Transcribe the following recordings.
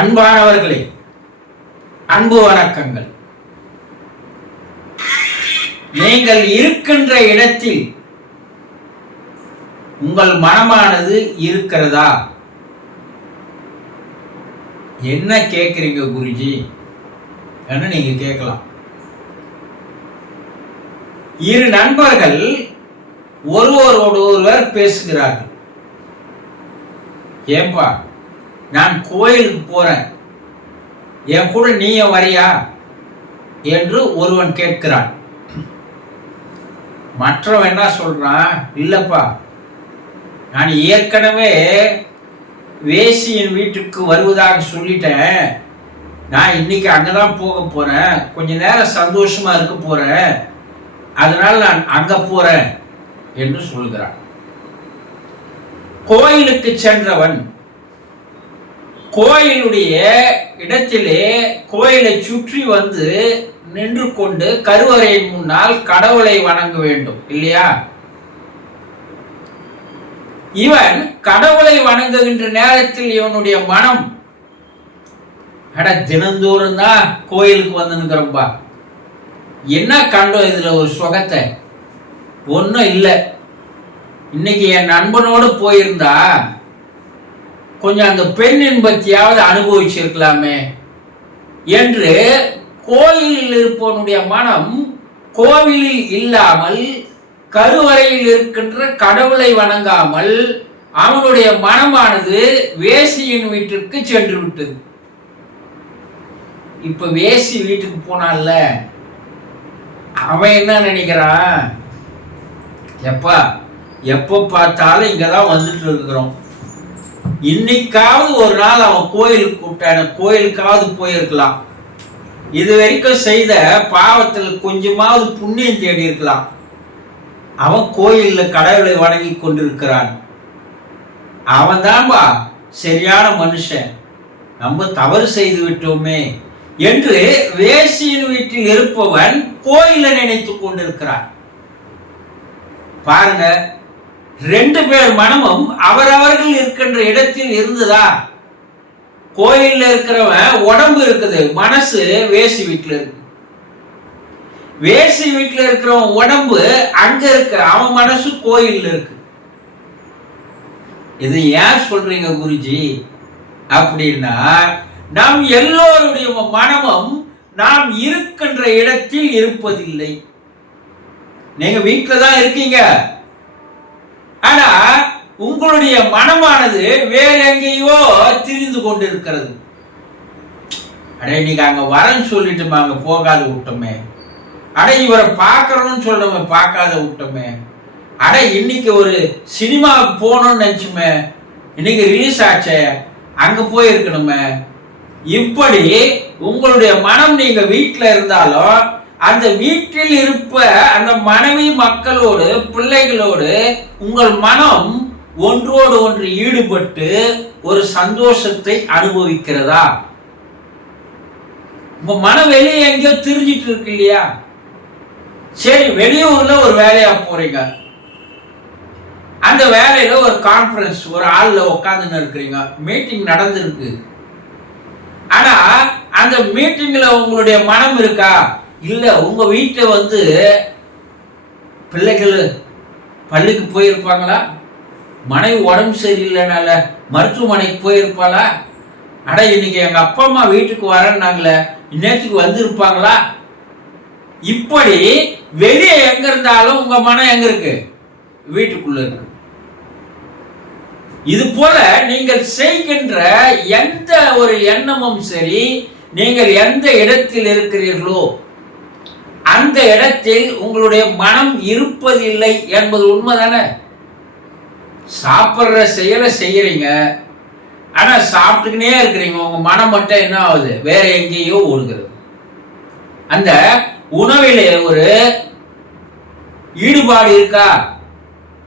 அன்பானவர்களே அன்பு வணக்கங்கள். நீங்கள் இருக்கின்ற இடத்தில் உங்கள் மனமானது இருக்கிறதா? என்ன கேட்குறீங்க குருஜி? என்ன நீங்க கேட்கலாம் இரு நண்பர்கள் ஒருவரோடு ஒருவர் பேசுகிறார்கள். ஏன்பா? நான் கோயிலுக்கு போறேன். என் கூட நீய வரியா? என்று ஒருவன் கேட்கிறான். மற்றவன் என்ன சொல்றான்? இல்லப்பா. நான் ஏற்கனவே வேசியின் வீட்டுக்கு வருவதாக சொல்லிட்டேன். நான் இன்னைக்கு அங்கதான் போக போகிறேன் கொஞ்ச நேரம் சந்தோஷமாக இருக்க போகிறேன் அதனால் நான் அங்கே போகிறேன் என்று சொல்கிறான். கோயிலுக்கு சென்றவன் கோயிலுடைய இடத்திலே கோயிலை சுற்றி வந்து நின்று கொண்டு கருவறை முன்னால் கடவுளை வணங்க வேண்டும் இல்லையா? இவன் கடவுளை வணங்குகின்ற நேரத்தில் இவனுடைய மனம் அட தினந்தோறும் தான் கோயிலுக்கு வந்து நிற்கிறப்பா என்ன கண்டோம் இதுல ஒரு சுகத்தை? ஒன்றும் இல்லை. இன்னைக்கு என் நண்பனோடு போயிருந்தா கொஞ்சம் அந்த பெண் இன்பத்தையாவது அனுபவிச்சிருக்கலாமே என்று கோயிலில் இருப்பவனுடைய மனம் கோவிலில் இல்லாமல் கருவறையில் இருக்கின்ற கடவுளை வணங்காமல் அவனுடைய மனமானது வேசியின் வீட்டிற்கு சென்று விட்டது. இப்ப வேசி வீட்டுக்கு போனான்ல அவன் என்ன நினைக்கிறான்? எப்பா எப்போ பார்த்தாலும் இங்கே தான் வந்துட்டு இருக்கிறோம். இன்னைக்காவது ஒரு நாள் அவன் கோயிலுக்கு கூப்பிட்டான. கோயிலுக்காவது போயிருக்கலாம். இது வரைக்கும் செய்த பாவத்தில் கொஞ்சமாவது புண்ணியம் தேடி இருக்கலாம். அவன் கோயிலில் கடவுளை வணங்கி கொண்டிருக்கிறான். அவன் தான்பா சரியான மனுஷன். நம்ம தவறு செய்து விட்டோமே என்று வேசியின் வீட்டில் இருப்பவன் கோயிலை நினைத்து கொண்டிருக்கிறான். பாருங்க ரெண்டு பேர் மனமும் அவரவர்கள் இருக்கின்ற இடத்தில் இருந்ததா? கோயில்ல இருக்கிறவன் உடம்பு இருக்குது மனசு வேசி வீட்டில் இருக்கு. வேசி வீட்டில் இருக்கிறவன் உடம்பு அங்க இருக்கு அவன் மனசு கோயில்ல இருக்கு. இது ஏன் சொல்றீங்க குருஜி? அப்படின்னா நம் எல்லோருடைய மனமும் நாம் இருக்கின்ற இடத்தில் இருப்பதில்லை. நீங்க வீட்டில் தான் இருக்கீங்க. ஆனா உங்களுடைய மனமானது வேற எங்கேயோ திரிந்து கொண்டிருக்கிறது. அடே நீங்க அங்க வரேன்னு சொல்லிட்டு அங்க போகாத விட்டோமே அட இவரை பார்க்கறோம்னு சொல்றோமே பார்க்காத விட்டோமே அட இன்னைக்கு ஒரு சினிமாவுக்கு போகணும்னு நினைச்சுமே. இன்னைக்கு ரிலீஸ் ஆச்சே. அங்க போயிருக்கணுமே. இப்படி உங்களுடைய மனம் நீங்க வீட்டில் இருந்தாலும் அந்த வீட்டில் இருப்ப அந்த மனைவி மக்களோடு பிள்ளைகளோடு உங்கள் மனம் ஒன்றோடு ஒன்று ஈடுபட்டு ஒரு சந்தோஷத்தை அனுபவிக்கிறதா? உங்க மனம் வெளியே எங்கேயோ திரிஞ்சிட்டு இருக்கு இல்லையா? சரி வெளியூர்ல ஒரு வேலையா போறீங்க. அந்த வேலையில ஒரு கான்ஃபரன்ஸ் ஒரு ஆள்ல உட்காந்துன்னு இருக்கிறீங்க. மீட்டிங் நடந்திருக்கு. ஆனா அந்த மீட்டிங்ல உங்களுடைய மனம் இருக்கா? இல்லை உங்கள் வீட்டில் வந்து பிள்ளைகள் பள்ளிக்கு போயிருப்பாங்களா? மனைவி உடம்பு சரியில்லைனால மருத்துவமனைக்கு போயிருப்பாளா? அட இன்னைக்கு எங்கள் அப்பா அம்மா வீட்டுக்கு வரேன்னாங்களே இன்னத்துக்கு வந்திருப்பாங்களா? இப்படி வெளியே எங்க இருந்தாலும் உங்க மனம் எங்க இருக்கு? வீட்டுக்குள்ள இருக்கு. இது போல நீங்கள் செய்கின்ற எந்த ஒரு எண்ணமும் சரி நீங்கள் எந்த இடத்தில் இருக்கிறீர்களோ அந்த இடத்தில் உங்களுடைய மனம் இருப்பதில்லை என்பது உண்மைதானே? சாப்பிட்ற செயலை செய்யறீங்க. ஆனா சாப்பிட்டுக்கினே இருக்கிறீங்க. உங்க மனம் மட்டும் என்ன ஆகுது? வேற எங்கேயோ ஓடுகிறது அந்த உணவிலே ஒரு ஈடுபாடு இருக்கா?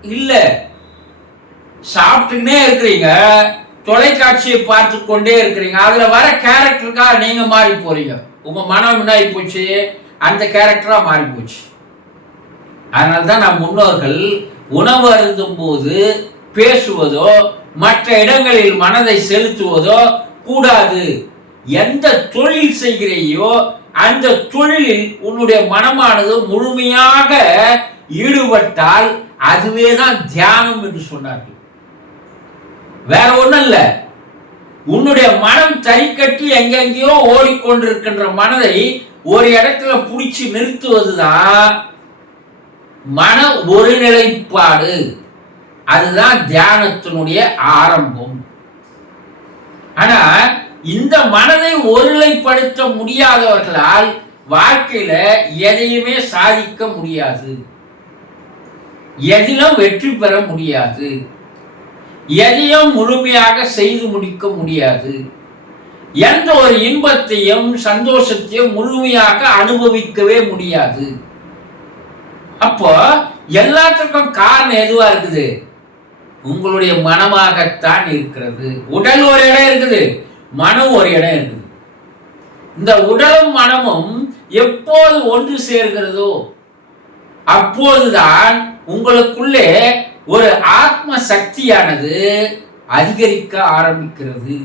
இல்ல. சாப்பிட்டுக்கினே இருக்கிறீங்க. தொலைக்காட்சியை பார்த்து கொண்டே இருக்கிறீங்க. அதுல வர கேரக்டருக்காக நீங்க மாறி போறீங்க. உங்க மனம் என்ன ஆகி போச்சு? அந்த கேரக்டரா மாறி போச்சு. அதனால தான் நம் முன்னோர்கள் உணவு அருந்தும் போது பேசுவதோ மற்ற இடங்களில் மனதை செலுத்துவதோ கூடாது. எந்த தொழில் செய்கிறையோ அந்த தொழிலில் உன்னுடைய மனமானது முழுமையாக ஈடுபட்டால் அதுவே தான் தியானம் என்று சொன்னார்கள். வேற ஒன்றும் இல்லை உன்னுடைய மனம் தறிக்கட்டி எங்கெங்கேயோ ஓடிக்கொண்டிருக்கின்ற மனதை ஒரு இடத்துல பிடிச்சி நிறுத்துவதுதான் மன ஒருநிலைப்பாடு. அதுதான் தியானத்தினுடைய ஆரம்பம். ஆனா இந்த மனதை ஒருநிலைப்படுத்த முடியாதவர்களால் வாழ்க்கையில எதையுமே சாதிக்க முடியாது. எதிலும் வெற்றி பெற முடியாது. எதையும் முழுமையாக செய்து முடிக்க முடியாது. எந்த ஒரு இன்பத்தையும் சந்தோஷத்தையும் முழுமையாக அனுபவிக்கவே முடியாது. அப்போ எல்லாத்துக்கும் காரணம் எதுவா இருக்குது? உங்களுடைய மனமாகத்தான் இருக்கிறது. உடல் ஒரு இடம் இருக்குது மனம் ஒரு இடம் இருக்குது. இந்த உடலும் மனமும் எப்போது ஒன்று சேர்கிறதோ அப்போதுதான் உங்களுக்குள்ளே ஒரு ஆத்ம சக்தியானது அதிகரிக்க ஆரம்பிக்கிறது.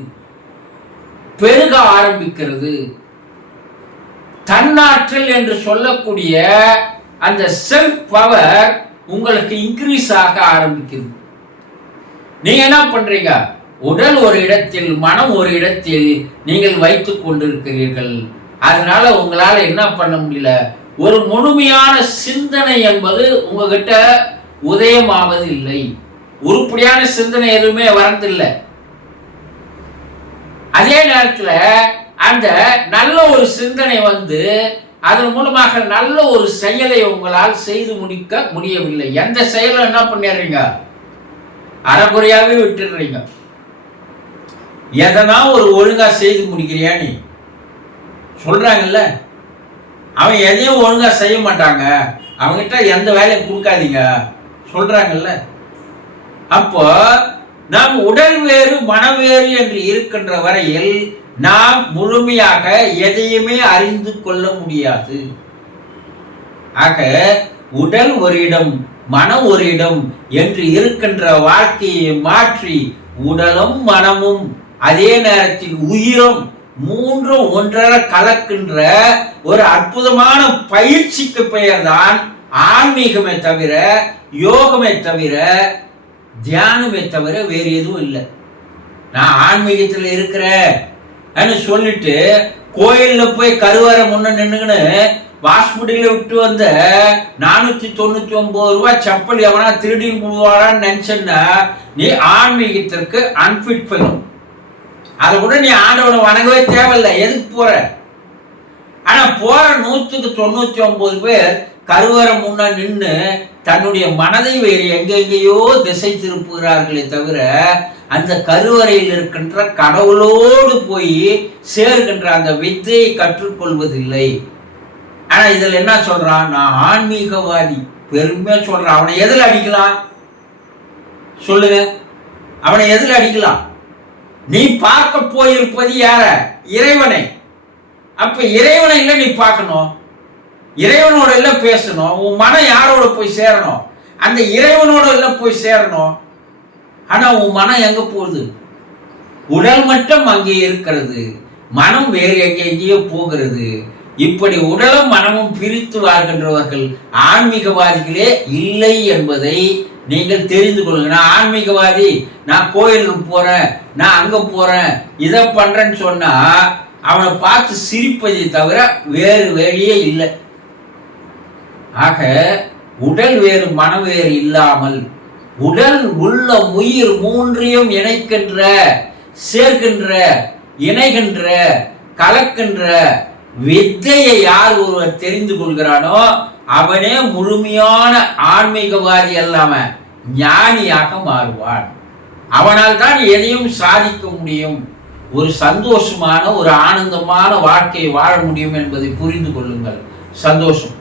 பெருக ஆரம்பிக்கிறது. தன்னாற்றல் என்று சொல்லக்கூடிய அந்த செல்ஃப் பவர் உங்களுக்கு இன்க்ரீஸ் ஆக ஆரம்பிக்குது நீங்க என்ன பண்றீங்க? உடல் ஒரு இடத்தில் மனம் ஒரு இடத்தில் நீங்கள் வைத்துக் கொண்டிருக்கிறீர்கள். அதனால உங்களால என்ன பண்ண முடியல? ஒரு முழுமையான சிந்தனை என்பது உங்ககிட்ட உதயமாவது இல்லை உருப்படியான சிந்தனை எதுவுமே வரதில்லை அதே நேரத்தில் அந்த நல்ல ஒரு சிந்தனை வந்து அதன் மூலமாக நல்ல ஒரு செயலை உங்களால் செய்து முடிக்க முடியவில்லை. எந்த செயலும் என்ன பண்ணிடுறீங்க? அறகுறையாகவே விட்டுடுறீங்க. எதனா ஒரு ஒழுங்காக செய்து முடிக்கிறியா நீ? சொல்கிறாங்கல்ல அவன் எதையும் ஒழுங்காக செய்ய மாட்டாங்க. அவங்ககிட்ட எந்த வேலையும் கொடுக்காதீங்க. சொல்கிறாங்கல்ல அப்போ நாம் உடல் வேறு மனவேறு என்று இருக்கின்ற வரையில் நாம் முழுமையாக எதையுமே அறிந்து கொள்ள முடியாது. ஆக உடல் ஒரு இடம் மனம் ஒரு இடம் என்று இருக்கின்ற வாழ்க்கையை மாற்றி உடலும் மனமும் அதே நேரத்தில் உயிரும் மூன்றும் ஒன்றர கலக்கின்ற ஒரு அற்புதமான பயிற்சிக்கு பெயர்தான் ஆன்மீகமே தவிர யோகமே தவிர தியானமே தவிர வேறு எதுவும் இல்லை. நான் ஆன்மீகத்தில் இருக்கிறேன் சொல்லிட்டு கோயிலில் போய் கருவறை முன்ன நின்றுங்கன்னு வாஸ்முடியில விட்டு வந்த நானூற்றி தொண்ணூற்றி ஒம்பது ரூபாய் செப்பல் எவனா திருடின்னு போவாரான்னு நினச்சேன்னா நீ ஆன்மீகத்திற்கு அன்ஃபிட் பண்ணும் அதை கூட நீ ஆண்டவனை வணங்கவே தேவையில்லை. எதுக்கு போகிற ஆனால் போகிற நூற்றுக்கு தொண்ணூற்றி ஒம்பது பேர் கருவறை முன்ன நின்று தன்னுடைய மனதை வேறு எங்கெங்கேயோ திசை திருப்புகிறார்களே தவிர அந்த கருவறையில் இருக்கின்ற கடவுளோடு போய் சேர்கின்ற அந்த வித்தையை கற்றுக்கொள்வதில்லை. ஆனால் இதில் என்ன சொல்றான்? நான் ஆன்மீகவாதி. பெருமையாக சொல்றான். அவனை எதில் அடிக்கலாம்? சொல்லுங்க. அவனை எதில் அடிக்கலாம்? நீ பார்க்க போயிருப்பது யார? இறைவனை. அப்ப இறைவனை இல்லை நீ பார்க்கணும்? இறைவனோட எல்லாம் பேசணும். உன் மனம் யாரோட போய் சேரணும்? அந்த இறைவனோட எல்லாம் போய் சேரணும். ஆனா உன் மனம் எங்க போகுது? உடல் மட்டும் அங்கே இருக்கிறது. மனம் வேறு எங்கே எங்கேயோ போகிறது. இப்படி உடலும் மனமும் பிரித்து வாழ்கின்றவர்கள் ஆன்மீகவாதிகளே இல்லை என்பதை நீங்கள் தெரிந்து கொள்ளுங்க நான் ஆன்மீகவாதி நான் கோயிலுக்கு போறேன் நான் அங்க போறேன் இதை பண்றேன்னு சொன்னா அவனை பார்த்து சிரிப்பதை தவிர வேறு வழியே இல்லை. ஆக உடல் வேறு மனம் வேறு இல்லாமல் உடல் உள்ள உயிர் மூன்றையும் இணைக்கின்ற சேர்க்கின்ற இணைகின்ற கலக்கின்ற வித்தையை யார் ஒருவர் தெரிந்து கொள்கிறானோ அவனே முழுமையான ஆன்மீகவாதி அல்லாம ஞானியாக மாறுவான். அவனால் தான் எதையும் சாதிக்க முடியும். ஒரு சந்தோஷமான ஒரு ஆனந்தமான வாழ்க்கையை வாழ முடியும் என்பதை புரிந்து கொள்ளுங்கள். சந்தோஷம்.